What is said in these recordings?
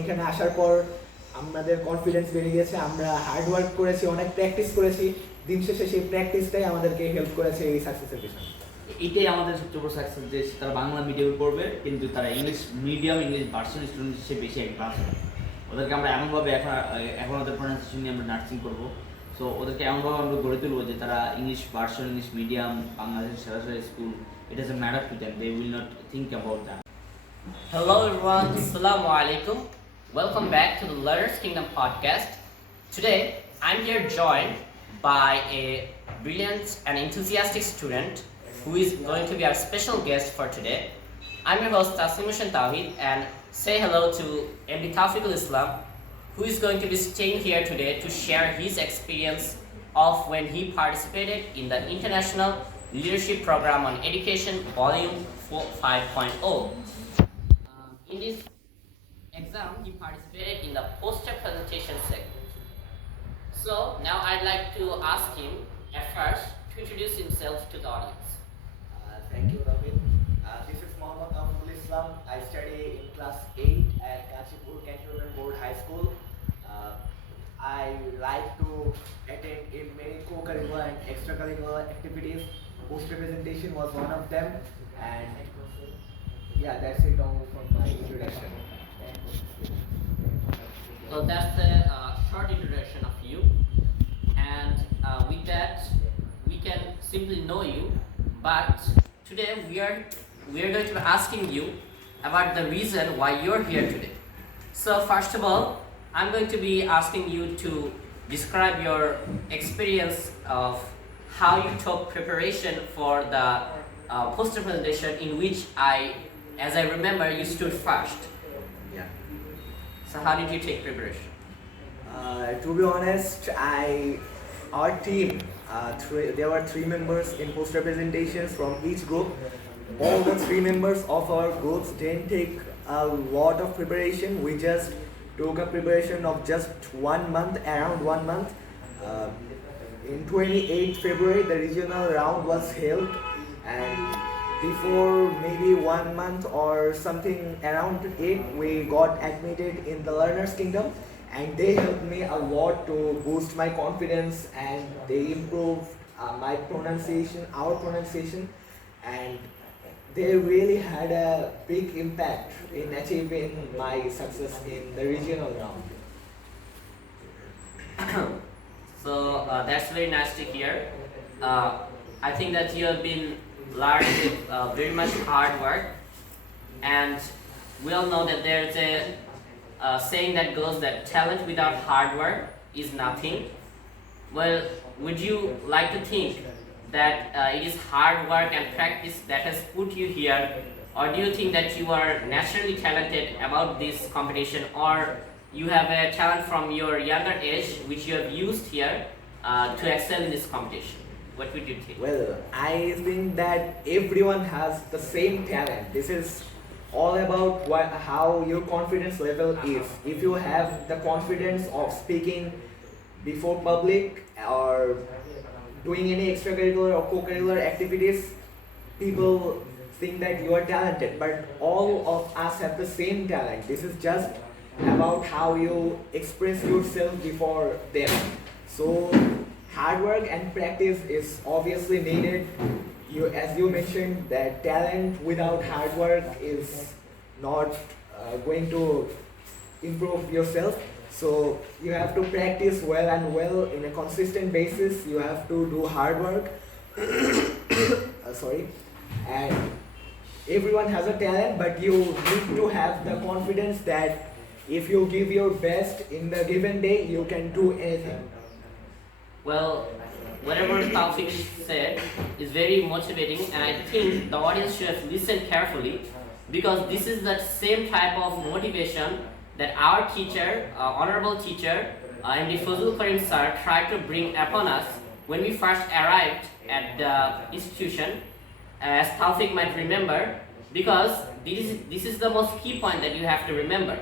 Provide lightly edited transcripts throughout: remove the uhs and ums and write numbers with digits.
এখানে আসার পর আমাদের কনফিডেন্স বেড়ে গেছে, আমরা হার্ড ওয়ার্ক করেছি, অনেক প্র্যাকটিস করেছি, দিন শেষে সেই প্র্যাকটিসটাই আমাদেরকে হেল্প করেছে এই সাকসেসের পিছনে। এটাই আমাদের সবচেয়ে বড় সাকসেস যে তারা বাংলা মিডিয়ামে পড়বে কিন্তু তারা English medium English version student হিসেবে বেশি ক্লাস হবে। ওদেরকে আমরা এমনভাবে এখন ওদের প্রনাউন্সিয়েশন নিয়ে আমরা নার্সিং করবো। সো ওদেরকে এমনভাবে আমরা গড়ে তুলবো যে তারা ইংলিশ ভার্সন ইংলিশ মিডিয়াম বাংলাদেশের সেরা সেরা school, it doesn't matter to them, they will not think about that. Hello everyone, Assalamu alaikum. Welcome back to the Learner's Kingdom podcast. Today, I'm here joined by a brilliant and enthusiastic student who is going to be our special guest for today. I'm your host Taslimushan Tawhid, and say hello to MD Tawfiqul Islam, who is going to be staying here today to share his experience of when he participated in the International Leadership Program on Education Volume 5.0. In this exam, he participated in the poster presentation segment. So now I'd like to ask him at first to introduce himself to the audience. Thank you, David. This is Mohammad Tawfiqul Islam. I study in class 8 at Kachipur Cantonment Board High School. I like to attend in many co-curricular and extracurricular activities. Poster presentation was one of them, and yeah, that's it all from my introduction. So that's the short introduction of you, and with that we can simply know you. But today we are going to be asking you about the reason why you're here today. So first of all, I'm going to be asking you to describe your experience of how you took preparation for the poster presentation, in which as I remember, you stood first. Yeah. So how did you take preparation? To be honest, our team, there were 3 members in poster presentations from each group. All the 3 members of our groups didn't take a lot of preparation. We just took a preparation of just 1 month, around 1 month. In 28th February, the regional round was held, and before maybe 1 month or something around it, we got admitted in the Learner's Kingdom, and they helped me a lot to boost my confidence, and they improved our pronunciation, and they really had a big impact in achieving my success in the regional round. So that's very nice to hear. I think that you have been learned with very much hard work, and we all know that there's a saying that goes that talent without hard work is nothing. Well, would you like to think that it is hard work and practice that has put you here, or do you think that you are naturally talented about this competition, or you have a talent from your younger age which you have used here to excel in this competition? What would you think? Well, I think that everyone has the same talent. This is all about how your confidence level is. If you have the confidence of speaking before public or doing any extracurricular or co-curricular activities, people think that you are talented, but all of us have the same talent. This is just about how you express yourself before them. So hard work and practice is obviously needed. As you mentioned, that talent without hard work is not going to improve yourself. So you have to practice well and well in a consistent basis. You have to do hard work. And everyone has a talent, but you need to have the confidence that if you give your best in the given day, you can do anything. Well, whatever Tawfiq said is very motivating, and I think the audience should have listened carefully, because this is the same type of motivation that our teacher, honorable teacher, MD Fazul Karim sir, tried to bring upon us when we first arrived at the institution, as Tawfiq might remember, because this is the most key point that you have to remember.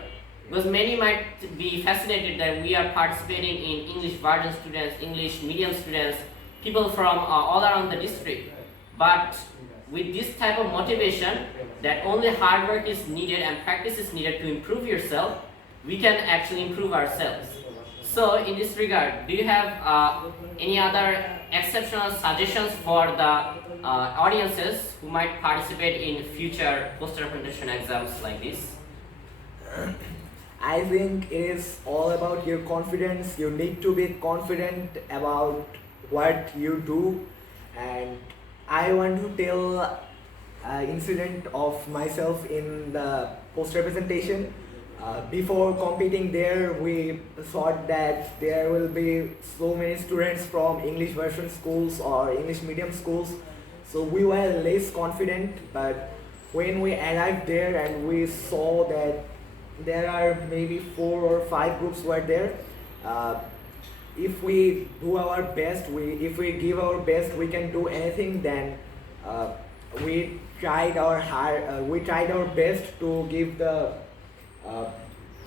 Because many might be fascinated that we are participating in English version students, English medium students, people from all around the district. But with this type of motivation, that only hard work is needed and practice is needed to improve yourself, we can actually improve ourselves. So in this regard, do you have any other exceptional suggestions for the audiences who might participate in future post-representation exams like this? I think it is all about your confidence. You need to be confident about what you do, and I want to tell an incident of myself in the post representation. Before competing there, we thought that there will be so many students from English version schools or English medium schools, so we were less confident. But when we arrived there and we saw that there are maybe 4 or 5 groups were there, if we do our best, if we give our best, we can do anything. Then we tried our best to give the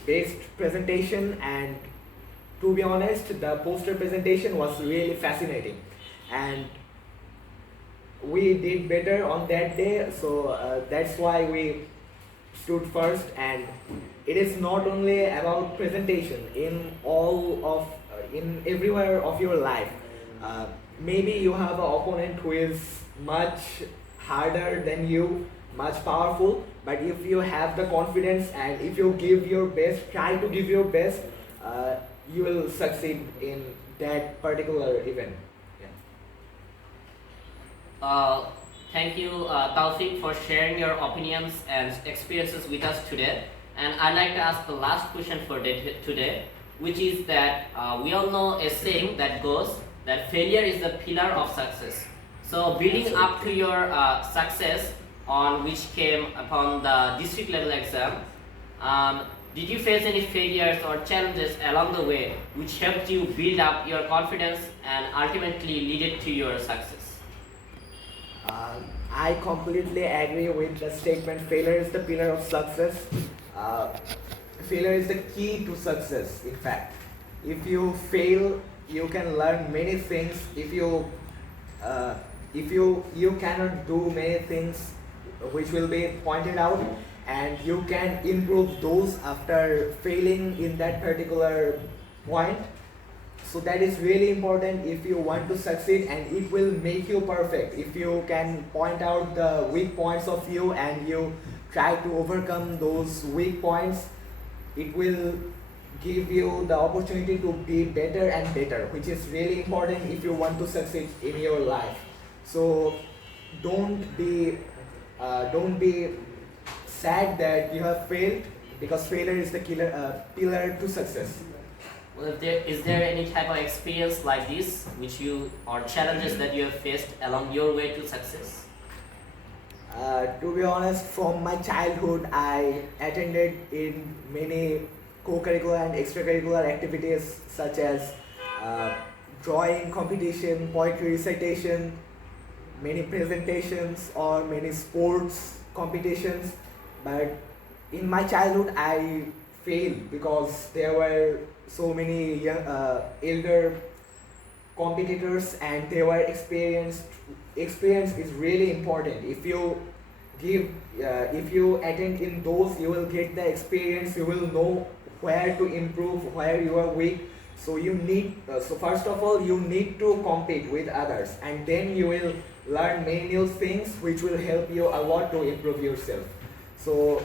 best presentation, and to be honest, the poster presentation was really fascinating, and we did better on that day. So that's why we stood first. And it is not only about presentation in in everywhere of your life. Maybe you have an opponent who is much harder than you, much powerful, but if you have the confidence and if you give your best, try to give your best, you will succeed in that particular event. Thank you, Taufik, for sharing your opinions and experiences with us today. And I'd like to ask the last question for today, which is that we all know a saying that goes that failure is the pillar of success. So building up to your success, on which came upon the district level exam, did you face any failures or challenges along the way which helped you build up your confidence and ultimately leaded to your success? I completely agree with the statement, failure is the pillar of success. Failure is the key to success, in fact. If you fail, you can learn many things. If you cannot do many things which will be pointed out, and you can improve those after failing in that particular point. So that is really important if you want to succeed, and it will make you perfect. If you can point out the weak points of you and you try to overcome those weak points, it will give you the opportunity to be better and better, which is really important if you want to succeed in your life. So don't be sad that you have failed, because failure is the pillar to success. Well, is there any type of experience like this which you, or challenges that you have faced along your way to success? To be honest, from my childhood, I attended in many co-curricular and extracurricular activities such as drawing competition, poetry recitation, many presentations or many sports competitions. But in my childhood, I failed because there were so many young, elder competitors, and they were experienced. Experience is really important. If you attend in those, you will get the experience. You will know where to improve, where you are weak. So you need. So first of all, you need to compete with others, and then you will learn many new things, which will help you a lot to improve yourself. So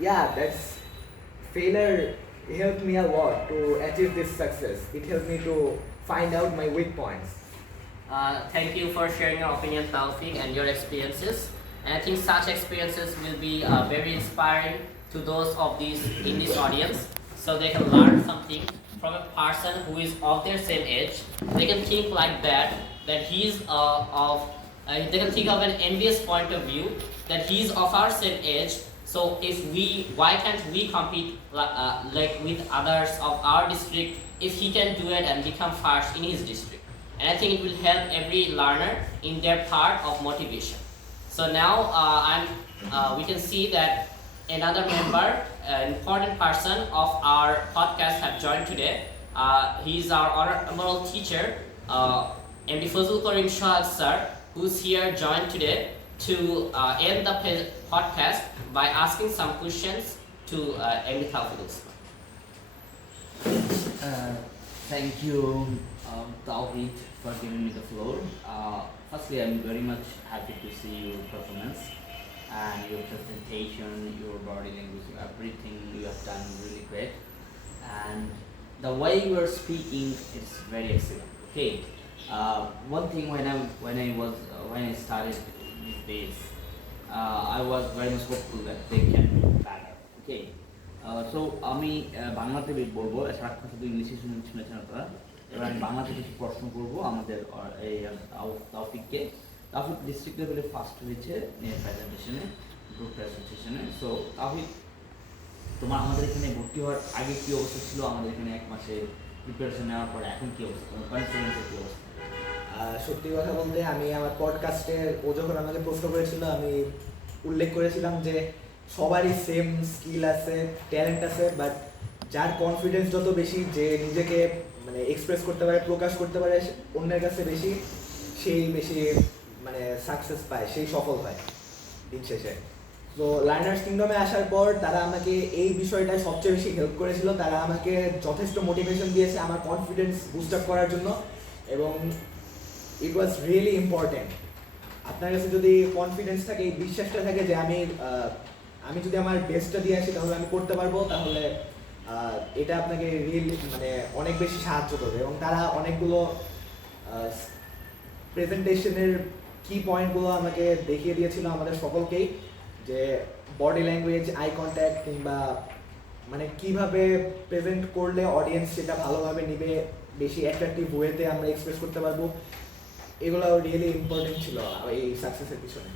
yeah, that's failure helped me a lot to achieve this success. It helped me to find out my weak points. Thank you for sharing your opinion, Taufik, and your experiences. And I think such experiences will be very inspiring to those of these in this audience, so they can learn something from a person who is of their same age. They can think like that he's they can think of an envious point of view that he's of our same age. So why can't we compete like with others of our district if he can do it and become first in his district? And I think it will help every learner in their part of motivation. So now we can see that another member, an important person of our podcast have joined today. He is our honorable teacher, MD Fazul Karim Shahad sir, who's here joined today to end the podcast by asking some questions to MD Taufik Usman. Uh, Thank you, Tawhid, for giving me the floor. Firstly, I'm very much happy to see your performance and your presentation, your body language, everything you have done really great. And the way you are speaking is very excellent. Okay. One thing when I started these days, I was very much hopeful that they can do better. Okay. So আমি বাংলাতে বলবো, সারাক্ষণ শুধু ইংলিশে শুনেছেন আপনারা। এবার আমি বাংলাতে কিছু প্রশ্ন করবো আমাদের এই তাওফিককে। তাওফিক ডিস্ট্রিক্ট লেভেলে ফার্স্ট হয়েছে প্রেজেন্টেশনে, গ্রুপ প্রেজেন্টেশনে। সো তাওফিক, তোমার আমাদের এখানে ভর্তি হওয়ার আগে কী অবস্থা ছিল, আমাদের এখানে 1 মাসে প্রিপারেশন নেওয়ার পরে এখন কী অবস্থা, তোমার কনফিডেন্সের কী অবস্থা? সত্যি কথা বলতে আমি আমার পডকাস্টে ও যখন আমাকে প্রশ্ন করেছিল আমি উল্লেখ করেছিলাম যে সবারই সেম স্কিল আছে, ট্যালেন্ট আছে, বাট যার কনফিডেন্স যত বেশি, যে নিজেকে মানে এক্সপ্রেস করতে পারে, প্রকাশ করতে পারে অন্যের কাছে বেশি, সেই বেশি মানে সাকসেস পায়, সেই সফল হয় দিন শেষে। তো লার্নার্স কিংডমে আসার পর তারা আমাকে এই বিষয়টায় সবচেয়ে বেশি হেল্প করেছিল। তারা আমাকে যথেষ্ট মোটিভেশন দিয়েছে আমার কনফিডেন্স বুস্ট আপ করার জন্য, এবং ইট ওয়াজ রিয়েলি ইম্পর্টেন্ট। আপনার কাছে যদি কনফিডেন্স থাকে, এই বিশ্বাসটা থাকে যে আমি যদি আমার বেস্টটা দিয়ে আসি তাহলে আমি করতে পারবো, তাহলে এটা আপনাকে রিয়েলি মানে অনেক বেশি সাহায্য করবে। এবং তারা অনেকগুলো প্রেজেন্টেশনের কি পয়েন্টগুলো আমাকে দেখিয়ে দিয়েছিল আমাদের সকলকেই, যে বডি ল্যাঙ্গুয়েজ, আই কন্ট্যাক্ট, কিংবা মানে কিভাবে প্রেজেন্ট করলে অডিয়েন্স সেটা ভালোভাবে নিবে, বেশি অ্যাট্রাকটিভ ওয়েতে আমরা এক্সপ্রেস করতে পারবো। এগুলো রিয়েলি ইম্পর্টেন্ট ছিল এই সাকসেসের পিছনে।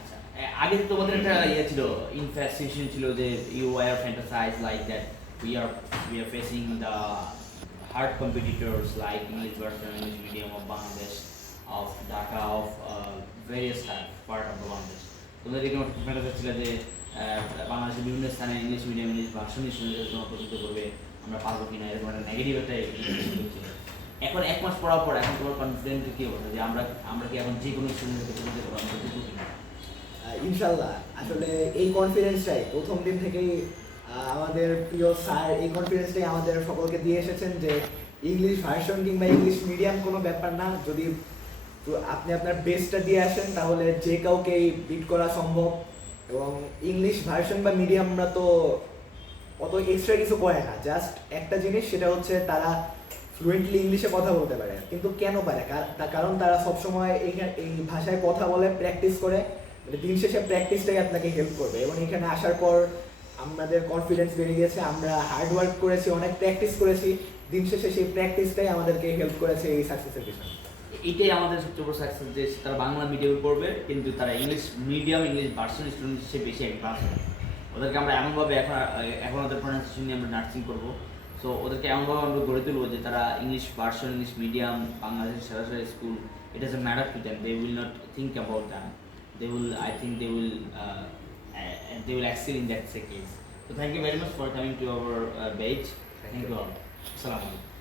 আচ্ছা, আগে তো তোমাদের একটা ইয়ে ছিল, ইনফ্যাসিয়েশন ছিল যে you are fantasize like that we are facing the hard competitors like English version, English medium of Bangladesh, of Dhaka, of various part of Bangladesh. তোমাদের এরকম একটা ফ্যান্টাসাইজ ছিল যে বাংলাদেশের বিভিন্ন স্থানে ইংলিশ মিডিয়াম, ইংলিশ ভার্সন স্টুডেন্টদের জন্য প্রতিনিধিত্ব করবে, আমরা পারবো কিনা, এরকম একটা নেগেটিভ একটা ছিল। এখন 1 মাস পড়ার পর এখন তোমার কনফিডেন্ট কী হচ্ছে যে আমরা কি এখন যে কোনো স্টুডেন্টকে প্রতিনিধিত্ব করবো, আমরা দেখবো কিনা? ইনশাল্লাহ, আসলে এই কনফিডেন্সটাই প্রথম দিন থেকেই আমাদের প্রিয় স্যার এই কনফিডেন্সটাই আমাদের সকলকে দিয়ে এসেছেন যে ইংলিশ ভার্সন কিংবা ইংলিশ মিডিয়াম কোনো ব্যাপার না, যদি আপনি আপনার বেস্টটা দিয়ে আসেন তাহলে যে কাউকেই বিট করা সম্ভব। এবং ইংলিশ ভার্সন বা মিডিয়ামরা তো অত এক্সট্রা কিছু করে না, জাস্ট একটা জিনিস, সেটা হচ্ছে তারা ফ্লুয়েন্টলি ইংলিশে কথা বলতে পারে। কিন্তু কেন পারে? কারণ তারা সবসময় এই ভাষায় কথা বলে, প্র্যাকটিস করে। দিন শেষে প্র্যাকটিসটাই আপনাকে হেল্প করবে। এবং এখানে আসার পর আমাদের কনফিডেন্স বেড়ে গেছে, আমরা হার্ড ওয়ার্ক করেছি, অনেক প্র্যাকটিস করেছি, দিন শেষে সেই প্র্যাকটিসটাই আমাদেরকে হেল্প করেছে এই সাকসেসের পিছনে। এটাই আমাদের সবচেয়ে বড় সাকসেস, যে তারা বাংলা মিডিয়ামে পড়বে কিন্তু তারা English medium, English version student হিসেবে বেশি অ্যাডভান্স হবে। ওদেরকে আমরা এমনভাবে এখন ওদের প্রনাউন্সিয়েশন নিয়ে আমরা নার্সিং করবো। সো ওদেরকে এমনভাবে আমরা গড়ে তুলবো যে তারা ইংলিশ ভার্সন, ইংলিশ মিডিয়াম, বাংলাদেশের সেরা সেরা school, it doesn't matter to them, they will not think about them, they will, I think they will excel in that case. So thank you very much for coming to our page. Thank you all. Assalamu alaikum.